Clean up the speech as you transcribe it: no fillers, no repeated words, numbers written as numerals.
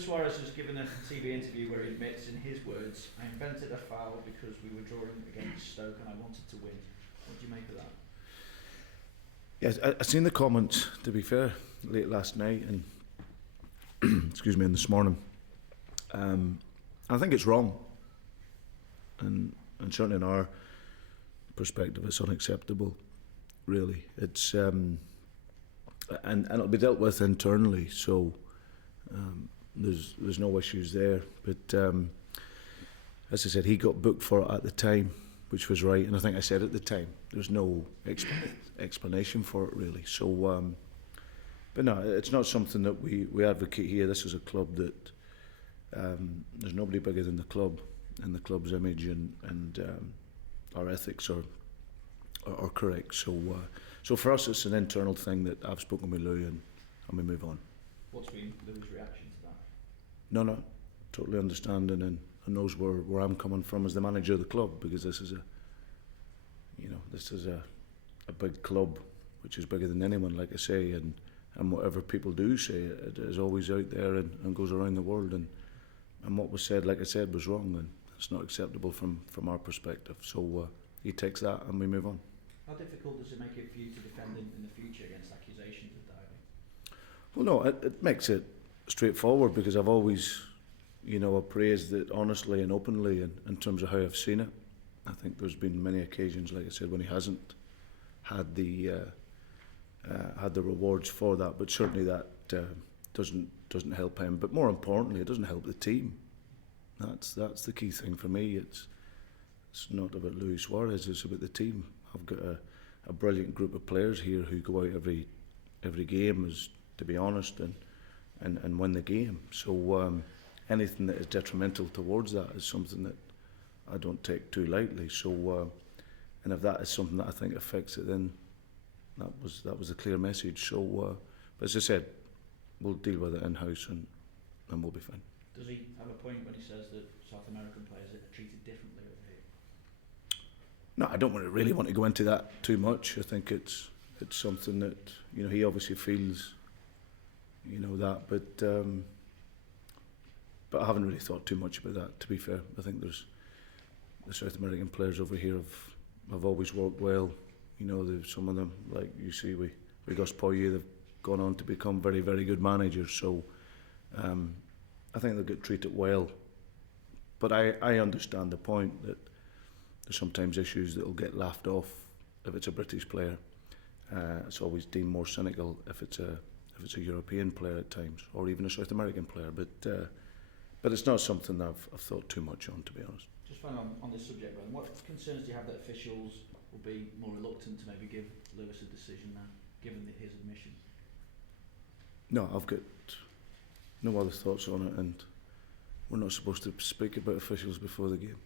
Luis Suarez has given a TV interview where he admits, in his words, "I invented a foul because we were drawing against Stoke and I wanted to win." What do you make of that? Yes, I seen the comments, to be fair, late last night and excuse me, and this morning. I think it's wrong, and certainly in our perspective, it's unacceptable. Really, it's and it'll be dealt with internally. So there's no issues there. But as I said, he got booked for it at the time, which was right, and I think I said at the time there's no explanation for it really. So, but no, it's not something that we advocate here. This is a club that there's nobody bigger than the club and the club's image, and our ethics are correct. So, so for us, it's an internal thing that I've spoken with Louis, and we move on. What's been Louis' reaction to that? No, totally understanding and knows where I'm coming from as the manager of the club, because this is a big club which is bigger than anyone, like I say, and whatever people do say, it is always out there and goes around the world, and what was said, like I said, was wrong, and it's not acceptable from our perspective. So he takes that and we move on. How difficult does it make it for you to defend in the future against accusations of diving? Well, no, it makes it straightforward, because I've always, appraised it honestly and openly in terms of how I've seen it. I think there's been many occasions, like I said, when he hasn't had the rewards for that, but certainly that doesn't help him. But more importantly, it doesn't help the team. That's the key thing for me. It's not about Luis Suarez, it's about the team. I've got a brilliant group of players here who go out every game, to be honest, and win the game. So anything that is detrimental towards that is something that I don't take too lightly. So and if that is something that I think affects it, then that was a clear message. So but as I said, we'll deal with it in-house and we'll be fine. Does he have a point when he says that South American players are treated differently over here? No, I don't really want to go into that too much. I think it's something that he obviously feels, that, but I haven't really thought too much about that, to be fair. I think there's the South American players over here have always worked well. Some of them, like you see, we Gus Poyet, they've gone on to become very, very good managers. So I think they'll get treated well. But I understand the point that there's sometimes issues that will get laughed off if it's a British player. It's always deemed more cynical if it's a European player at times, or even a South American player. But it's not something I've thought too much on, to be honest. Just finally on this subject, Brendan, what concerns do you have that officials will be more reluctant to maybe give Lewis a decision now, given his admission? No, I've got no other thoughts on it, and we're not supposed to speak about officials before the game.